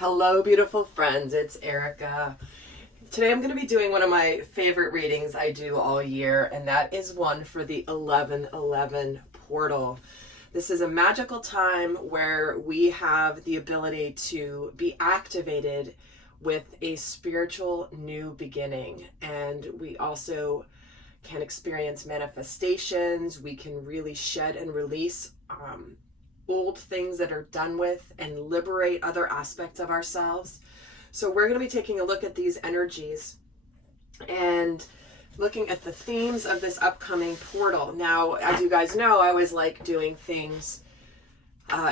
Hello, beautiful friends. It's Erika. Today I'm going to be doing one of my favorite readings I do all year, and that is one for the 1111 portal. This is a magical time where we have the ability to be activated with a spiritual new beginning, and we also can experience manifestations. We can really shed and release old things that are done with and liberate other aspects of ourselves. So we're going to be taking a look at these energies and looking at the themes of this upcoming portal. Now, as you guys know, I always like doing things,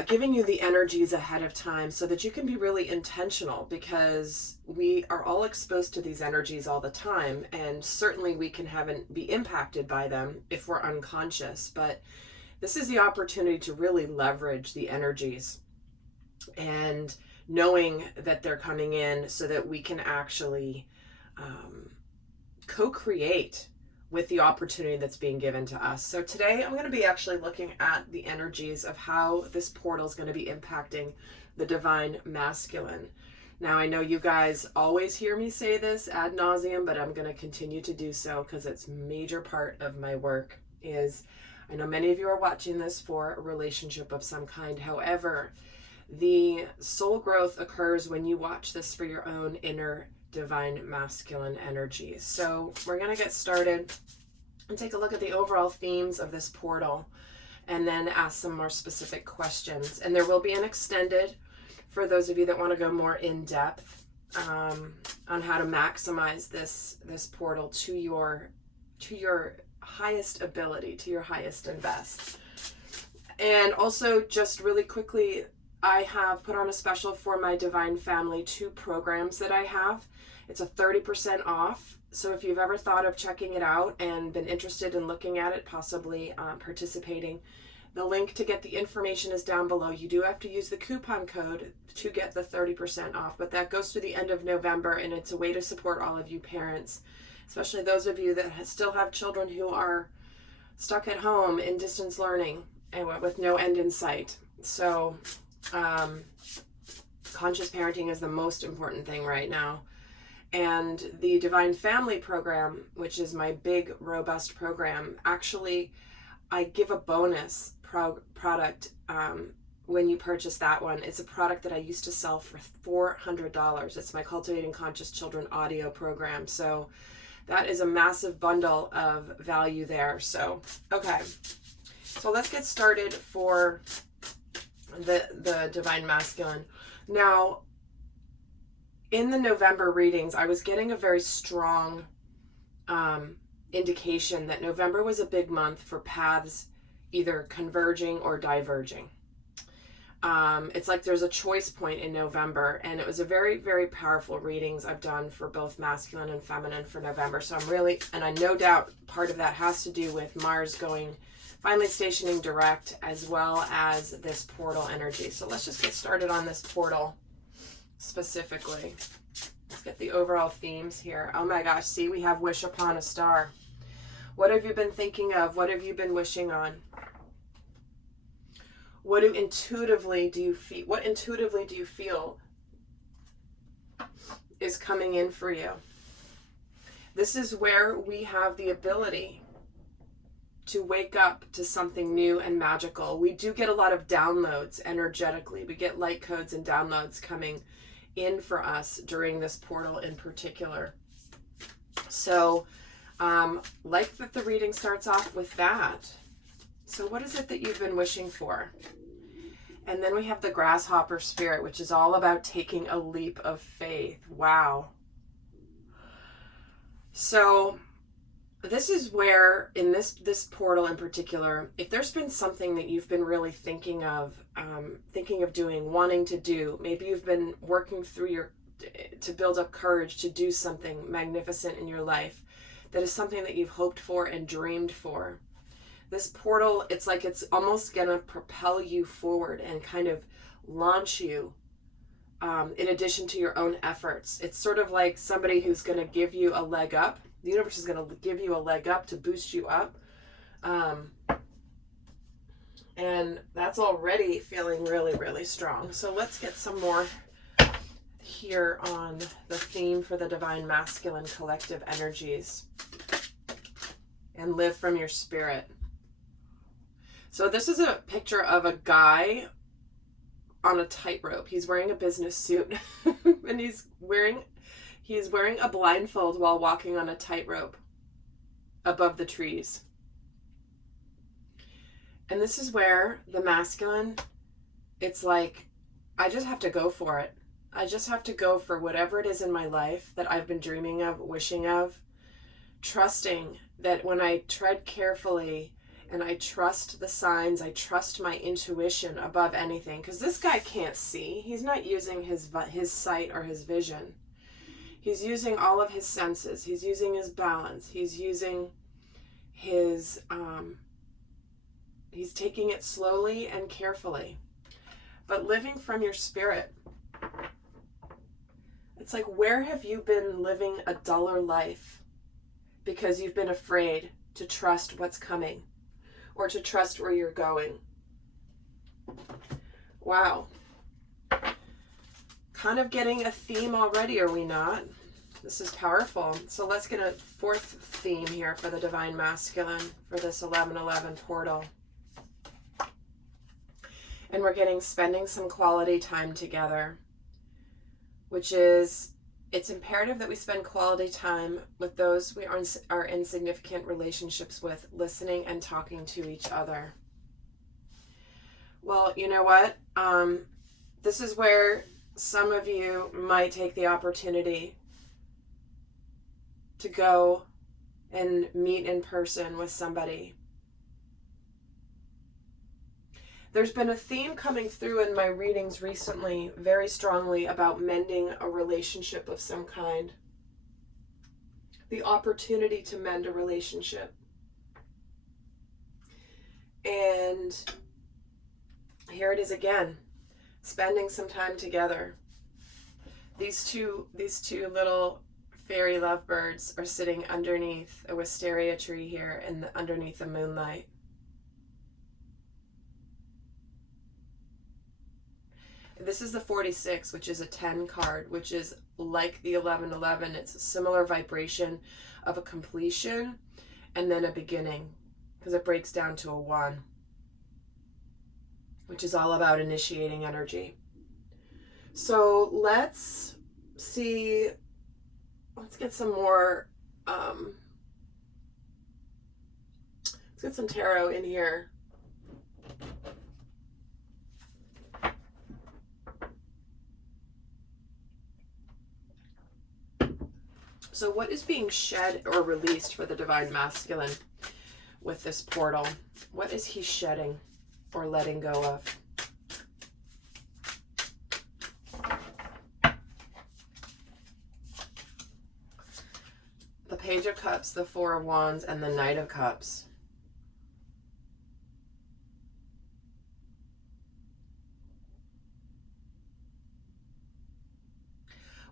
giving you the energies ahead of time so that you can be really intentional, because we are all exposed to these energies all the time, and certainly we can be impacted by them if we're unconscious. But this is the opportunity to really leverage the energies and knowing that they're coming in so that we can actually co-create with the opportunity that's being given to us. So today I'm going to be actually looking at the energies of how this portal is going to be impacting the divine masculine. Now, I know you guys always hear me say this ad nauseum, but I'm going to continue to do so because it's a major part of my work. I know many of you are watching this for a relationship of some kind. However, the soul growth occurs when you watch this for your own inner divine masculine energy. So we're going to get started and take a look at the overall themes of this portal and then ask some more specific questions. And there will be an extended for those of you that want to go more in depth on how to maximize this portal to your highest ability, to your highest and best. And also, just really quickly, I have put on a special for my Divine Family 2 programs that I have. It's a 30% off. So if you've ever thought of checking it out and been interested in looking at it, possibly participating, the link to get the information is down below. You do have to use the coupon code to get the 30% off, but that goes through the end of November, and it's a way to support all of you parents, especially those of you that still have children who are stuck at home in distance learning and with no end in sight. So conscious parenting is the most important thing right now. And the Divine Family program, which is my big, robust program, actually, I give a bonus product when you purchase that one. It's a product that I used to sell for $400. It's my Cultivating Conscious Children audio program. So that is a massive bundle of value there. So, okay. So let's get started for the Divine Masculine. Now, in the November readings, I was getting a very strong indication that November was a big month for paths either converging or diverging. It's like there's a choice point in November, and it was a very, very powerful readings I've done for both masculine and feminine for November. So and I no doubt part of that has to do with Mars finally stationing direct, as well as this portal energy. So let's just get started on this portal specifically. Let's get the overall themes here. Oh my gosh, see, we have wish upon a star. What have you been thinking of? What have you been wishing on? What intuitively do you feel is coming in for you? This is where we have the ability to wake up to something new and magical. We do get a lot of downloads energetically. We get light codes and downloads coming in for us during this portal in particular. So, like that the reading starts off with that. So what is it that you've been wishing for? And then we have the Grasshopper Spirit, which is all about taking a leap of faith. Wow. So this is where, in this portal in particular, if there's been something that you've been really thinking of doing, wanting to do, maybe you've been working through to build up courage to do something magnificent in your life, that is something that you've hoped for and dreamed for. This portal, it's like it's almost going to propel you forward and kind of launch you in addition to your own efforts. It's sort of like somebody who's going to give you a leg up. The universe is going to give you a leg up to boost you up. And that's already feeling really, really strong. So let's get some more here on the theme for the Divine Masculine collective energies and live from your spirit. So this is a picture of a guy on a tightrope. He's wearing a business suit and he's wearing a blindfold while walking on a tightrope above the trees. And this is where the masculine, it's like, I just have to go for it. I just have to go for whatever it is in my life that I've been dreaming of, wishing of, trusting that when I tread carefully and I trust the signs, I trust my intuition above anything. Because this guy can't see. He's not using his sight or his vision. He's using all of his senses. He's using his balance. He's using his, he's taking it slowly and carefully. But living from your spirit, it's like, where have you been living a duller life because you've been afraid to trust what's coming or to trust where you're going? Wow. Kind of getting a theme already, are we not? This is powerful. So let's get a fourth theme here for the Divine Masculine for this 1111 portal. And we're getting spending some quality time together, which is, it's imperative that we spend quality time with those we are in significant relationships with, listening and talking to each other. Well, you know what? This is where some of you might take the opportunity to go and meet in person with somebody. There's been a theme coming through in my readings recently very strongly about mending a relationship of some kind. The opportunity to mend a relationship. And here it is again, spending some time together. These two little fairy lovebirds are sitting underneath a wisteria tree here underneath the moonlight. This is the 46, which is a 10 card, which is like the 1111. It's a similar vibration of a completion and then a beginning, because it breaks down to a 1, which is all about initiating energy. So let's see, let's get some more, let's get some tarot in here. So what is being shed or released for the Divine Masculine with this portal? What is he shedding or letting go of? The Page of Cups, the Four of Wands, and the Knight of Cups.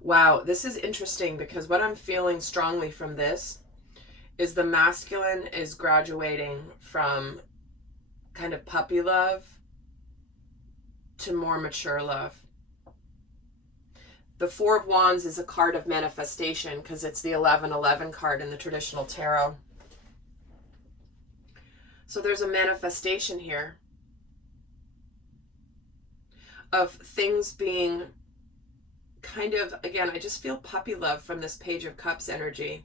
Wow, this is interesting because what I'm feeling strongly from this is the masculine is graduating from kind of puppy love to more mature love. The Four of Wands is a card of manifestation because it's the 1111 card in the traditional tarot. So there's a manifestation here of things being kind of, again, I just feel puppy love from this Page of Cups energy.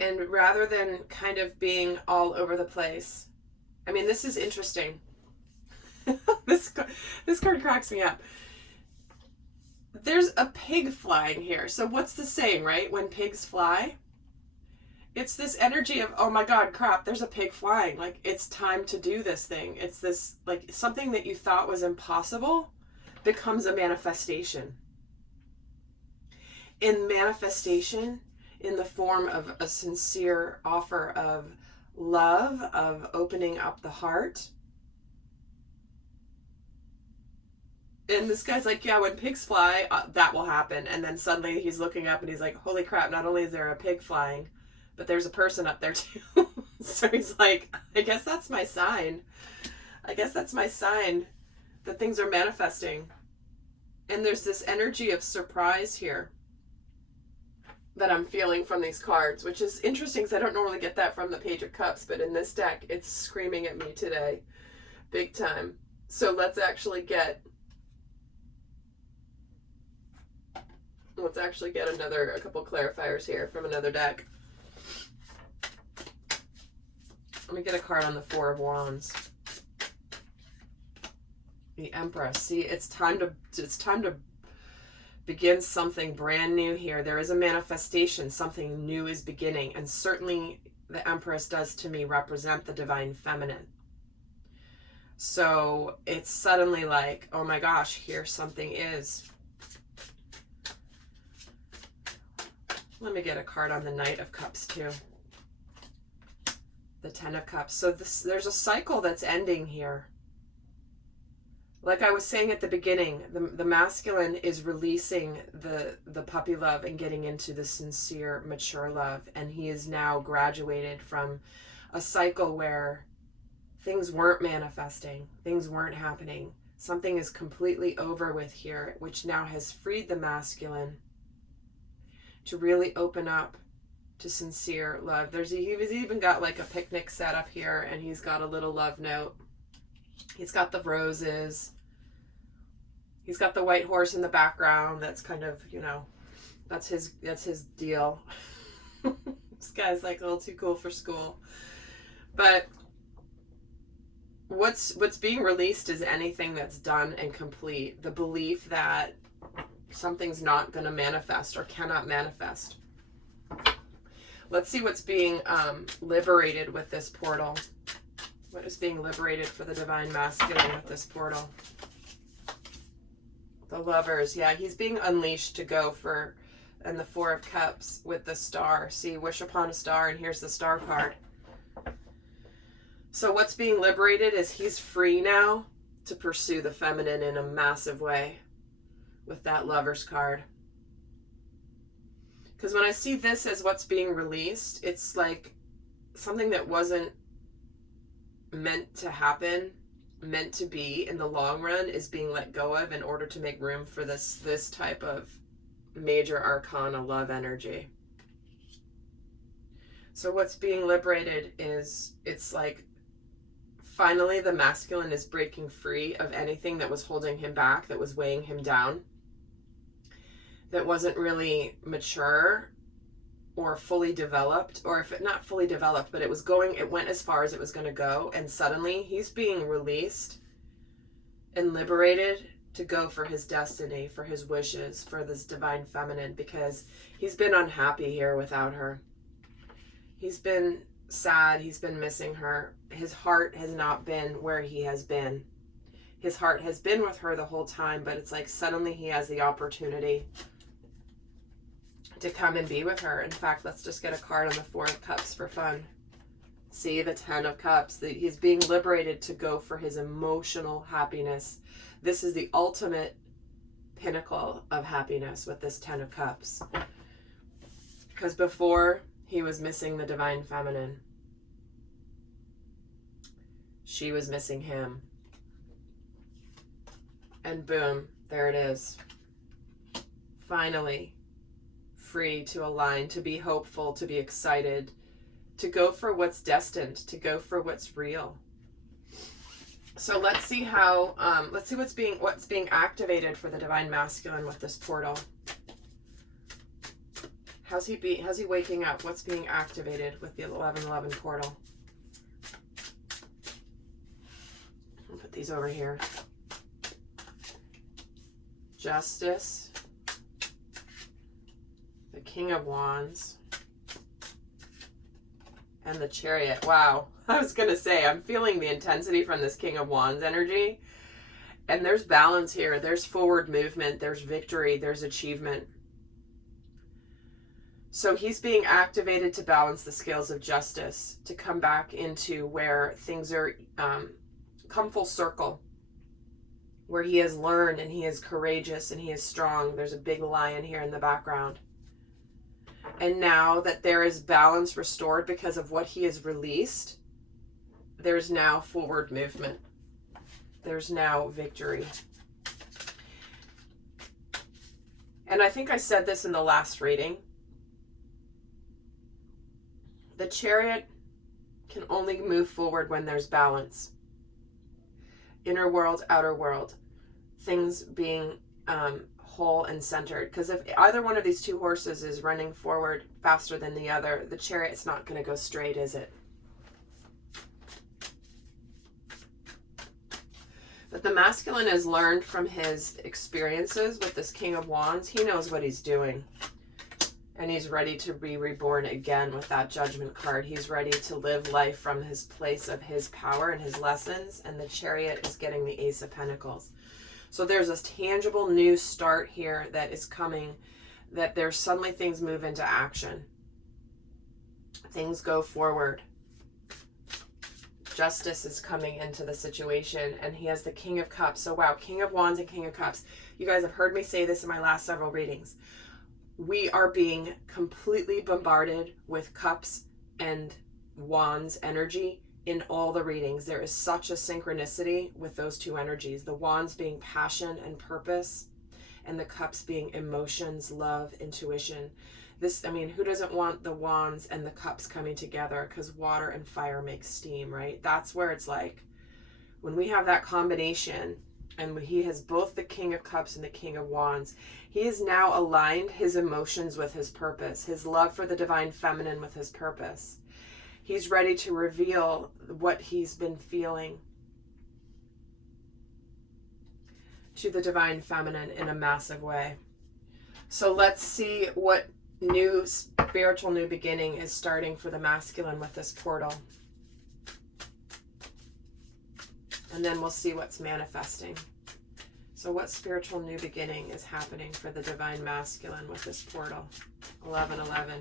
And rather than kind of being all over the place, I mean, this is interesting. This card cracks me up. There's a pig flying here. So what's the saying, right? When pigs fly? It's this energy of, oh my God, crap, there's a pig flying. Like, it's time to do this thing. It's this, like, something that you thought was impossible becomes a manifestation. In manifestation, in the form of a sincere offer of love, of opening up the heart. And this guy's like, yeah, when pigs fly, that will happen. And then suddenly he's looking up and he's like, holy crap, not only is there a pig flying, but there's a person up there too. So he's like, I guess that's my sign. I guess that's my sign that things are manifesting. And there's this energy of surprise here that I'm feeling from these cards, which is interesting because I don't normally get that from the Page of Cups, but in this deck, it's screaming at me today, big time. So let's actually get a couple clarifiers here from another deck. Let me get a card on the Four of Wands. The Empress. See, it's time to begin something brand new here. There is a manifestation. Something new is beginning. And certainly the Empress does to me represent the divine feminine. So it's suddenly like, oh my gosh, here something is. Let me get a card on the Knight of Cups too. The Ten of Cups. So there's a cycle that's ending here. Like I was saying at the beginning, the masculine is releasing the puppy love and getting into the sincere, mature love. And he is now graduated from a cycle where things weren't manifesting, things weren't happening. Something is completely over with here, which now has freed the masculine to really open up to sincere love. He's even got like a picnic set up here, and he's got a little love note. He's got the roses. He's got the white horse in the background. That's kind of, you know, that's his deal. This guy's like a little too cool for school. But what's being released is anything that's done and complete. The belief that something's not going to manifest or cannot manifest. Let's see what's being liberated with this portal. What is being liberated for the divine masculine with this portal? The Lovers. Yeah, he's being unleashed to go for, and the Four of Cups with the Star. See, wish upon a star, and here's the Star card. So what's being liberated is he's free now to pursue the feminine in a massive way with that Lovers card. Because when I see this as what's being released, it's like something that wasn't meant to happen, meant to be in the long run, is being let go of in order to make room for this type of major arcana love energy. So what's being liberated is, it's like finally the masculine is breaking free of anything that was holding him back, that was weighing him down, that wasn't really mature or fully developed, or if it not fully developed, but it went as far as it was going to go. And suddenly he's being released and liberated to go for his destiny, for his wishes, for this divine feminine, because he's been unhappy here without her. He's been sad. He's been missing her. His heart has not been where he has been. His heart has been with her the whole time, but it's like suddenly he has the opportunity to come and be with her. In fact, let's just get a card on the Four of Cups for fun. See, the Ten of Cups. He's being liberated to go for his emotional happiness. This is the ultimate pinnacle of happiness with this Ten of Cups. Because before, he was missing the divine feminine. She was missing him. And boom, there it is. Finally, free to align, to be hopeful, to be excited, to go for what's destined, to go for what's real. So let's see how, let's see what's being activated for the divine masculine with this portal. How's he waking up? What's being activated with the 1111 portal? I'll put these over here. Justice. The King of Wands. And the Chariot. Wow. I was going to say, I'm feeling the intensity from this King of Wands energy. And there's balance here. There's forward movement. There's victory. There's achievement. So he's being activated to balance the scales of justice, to come back into where things are, come full circle, where he has learned and he is courageous and he is strong. There's a big lion here in the background. And now that there is balance restored because of what he has released, there's now forward movement. There's now victory. And I think I said this in the last reading. The Chariot can only move forward when there's balance. Inner world, outer world. Things being whole and centered. Because if either one of these two horses is running forward faster than the other, the Chariot's not going to go straight, is it? But the masculine has learned from his experiences with this King of Wands. He knows what he's doing. And he's ready to be reborn again with that Judgment card. He's ready to live life from his place of his power and his lessons. And the Chariot is getting the Ace of Pentacles. So there's a tangible new start here that is coming, that there's suddenly things move into action. Things go forward. Justice is coming into the situation, and he has the King of Cups. So wow, King of Wands and King of Cups. You guys have heard me say this in my last several readings. We are being completely bombarded with Cups and Wands energy in all the readings. There is such a synchronicity with those two energies. The Wands being passion and purpose, and the Cups being emotions, love, intuition. This, I mean, who doesn't want the Wands and the Cups coming together? Because water and fire make steam, right? That's where it's like, when we have that combination, and he has both the King of Cups and the King of Wands, he has now aligned his emotions with his purpose, his love for the divine feminine with his purpose. He's ready to reveal what he's been feeling to the divine feminine in a massive way. So let's see what new spiritual new beginning is starting for the masculine with this portal. And then we'll see what's manifesting. So what spiritual new beginning is happening for the divine masculine with this portal? 1111.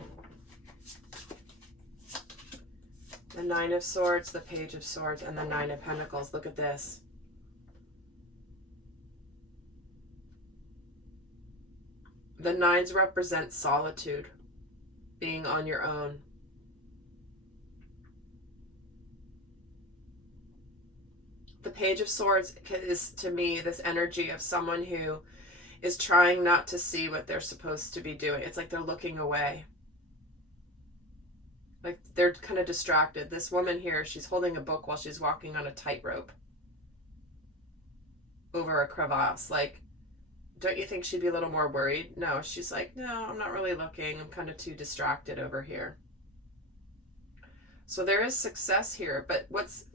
The Nine of Swords, the Page of Swords, and the Nine of Pentacles. Look at this. The nines represent solitude, being on your own. The Page of Swords is, to me, this energy of someone who is trying not to see what they're supposed to be doing. It's like they're looking away. Like they're kind of distracted. This woman here, she's holding a book while she's walking on a tightrope over a crevasse. Like, don't you think she'd be a little more worried? No, she's like, no, I'm not really looking. I'm kind of too distracted over here. So there is success here. But what's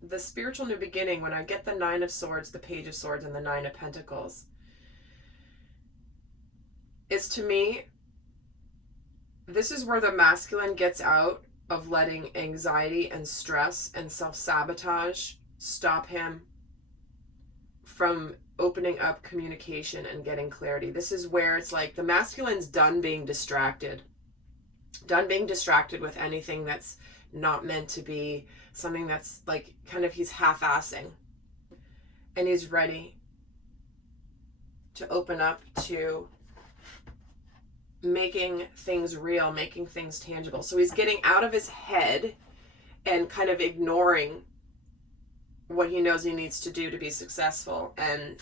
the spiritual new beginning, when I get the Nine of Swords, the Page of Swords, and the Nine of Pentacles, is, to me, this is where the masculine gets out of letting anxiety and stress and self-sabotage stop him from opening up communication and getting clarity. This is where it's like the masculine's done being distracted. Done being distracted with anything that's not meant to be, something that's like kind of he's half-assing. And he's ready to open up to making things real, making things tangible. So he's getting out of his head and kind of ignoring what he knows he needs to do to be successful. And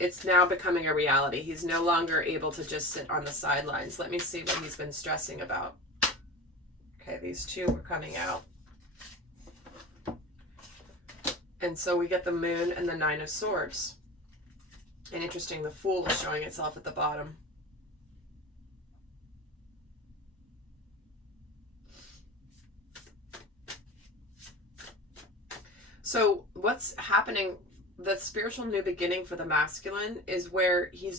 it's now becoming a reality. He's no longer able to just sit on the sidelines. Let me see what he's been stressing about. Okay, these two are coming out. And so we get the Moon and the Nine of Swords. And interesting, the Fool is showing itself at the bottom. So what's happening, the spiritual new beginning for the masculine, is where he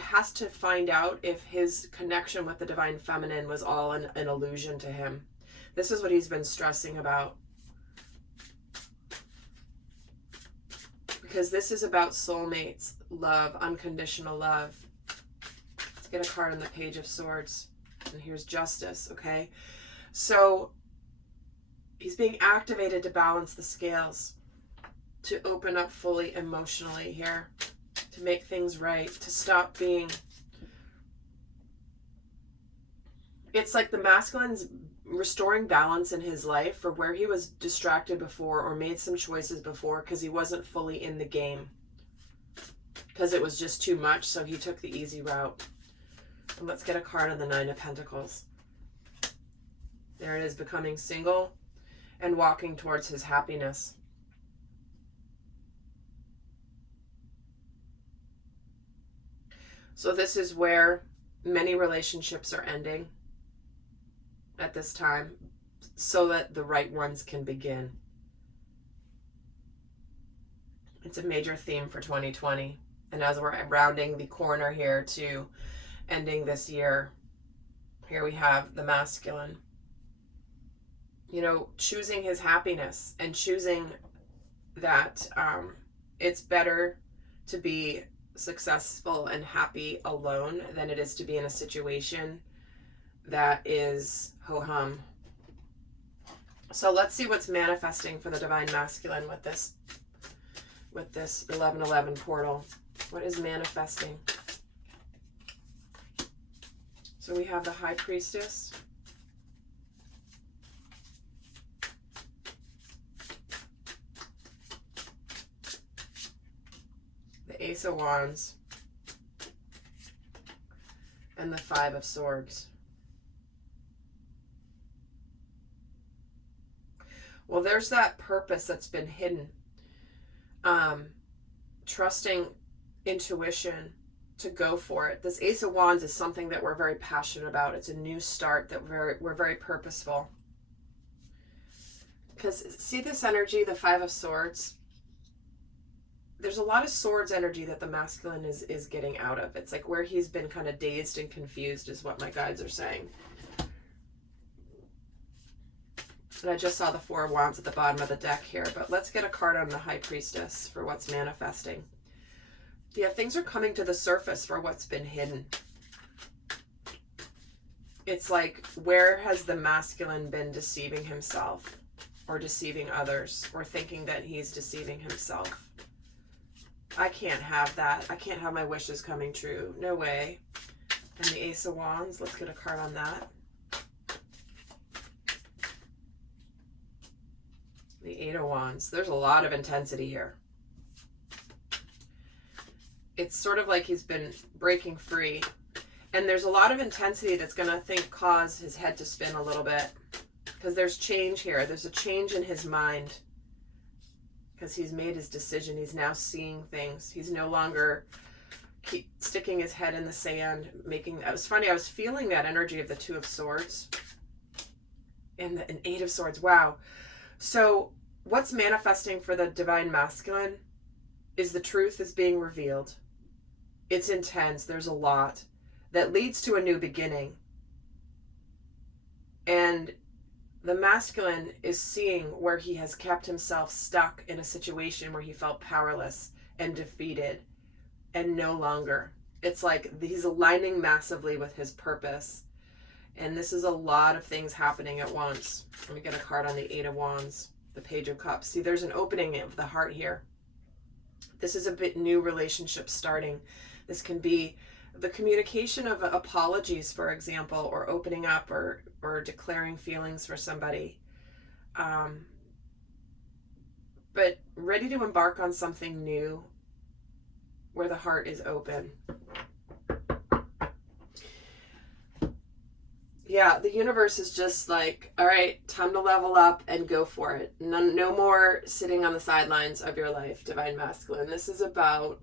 has to find out if his connection with the divine feminine was all an illusion to him. This is what he's been stressing about. Because this is about soulmates, love, unconditional love. Let's get a card on the Page of Swords. And here's Justice, okay? So he's being activated to balance the scales, to open up fully emotionally here, to make things right, to stop being it's like the masculine's restoring balance in his life for where he was distracted before or made some choices before because he wasn't fully in the game. Because it was just too much, so he took the easy route. And let's get a card on the Nine of Pentacles. There it is, becoming single and walking towards his happiness. So this is where many relationships are ending at this time so that the right ones can begin. It's a major theme for 2020. And as we're rounding the corner here to ending this year, here we have the masculine. You know, choosing his happiness and choosing that it's better to be successful and happy alone than it is to be in a situation that is ho-hum. So let's see what's manifesting for the divine masculine with this 1111 portal. What is manifesting? So we have the High Priestess, the Ace of Wands, and the Five of Swords. Well, there's that purpose that's been hidden. Trusting intuition to go for it. This Ace of Wands is something that we're very passionate about. It's a new start that we're very purposeful. Because see this energy, the Five of Swords? There's a lot of swords energy that the masculine is getting out of. It's like where he's been kind of dazed and confused is what my guides are saying. And I just saw the Four of Wands at the bottom of the deck here, but let's get a card on the High Priestess for what's manifesting. Yeah, things are coming to the surface for what's been hidden. It's like, where has the masculine been deceiving himself or deceiving others or thinking that he's deceiving himself? I can't have that. I can't have my wishes coming true. No way. And the Ace of Wands, let's get a card on that. The Eight of Wands. There's a lot of intensity here. It's sort of like he's been breaking free. And there's a lot of intensity that's going to cause his head to spin a little bit. Because there's change here. There's a change in his mind. Because he's made his decision. He's now seeing things. He's no longer sticking his head in the sand. It was funny. I was feeling that energy of the Two of Swords. And an Eight of Swords. Wow. So what's manifesting for the divine masculine is the truth is being revealed. It's intense. There's a lot that leads to a new beginning. And the masculine is seeing where he has kept himself stuck in a situation where he felt powerless and defeated and no longer. It's like he's aligning massively with his purpose. And this is a lot of things happening at once. Let me get a card on the Eight of Wands, the Page of Cups. See, there's an opening of the heart here. This is a bit new relationship starting. This can be the communication of apologies, for example, or opening up or declaring feelings for somebody. But ready to embark on something new where the heart is open. Yeah, the universe is just like, all right, time to level up and go for it. No more sitting on the sidelines of your life, divine masculine. This is about,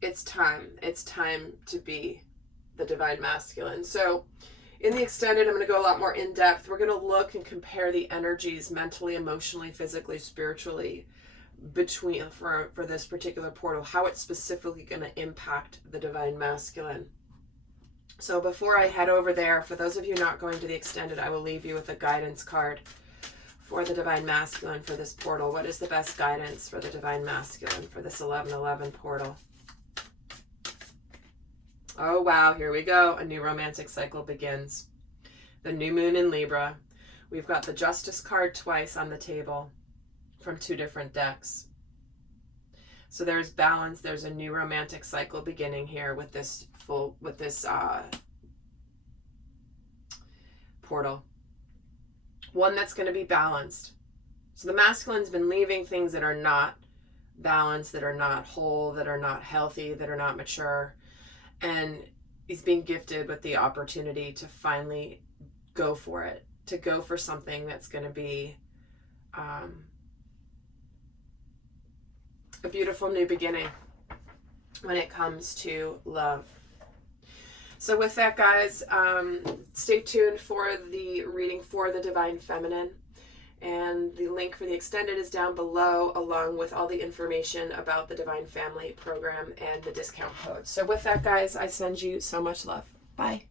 it's time. It's time to be the divine masculine. So in the extended, I'm going to go a lot more in depth. We're going to look and compare the energies mentally, emotionally, physically, spiritually for this particular portal, how it's specifically going to impact the divine masculine. So before I head over there, for those of you not going to the extended, I will leave you with a guidance card for the divine masculine for this portal. What is the best guidance for the divine masculine for this 1111 portal? Oh, wow. Here we go. A new romantic cycle begins. The new moon in Libra. We've got the Justice card twice on the table from two different decks. So there's balance. There's a new romantic cycle beginning here with this portal. One that's going to be balanced. So the masculine's been leaving things that are not balanced, that are not whole, that are not healthy, that are not mature. And he's being gifted with the opportunity to finally go for it, to go for something that's going to be a beautiful new beginning when it comes to love. So with that, guys, stay tuned for the reading for the Divine Feminine. And the link for the extended is down below, along with all the information about the Divine Family program and the discount code. So with that, guys, I send you so much love. Bye.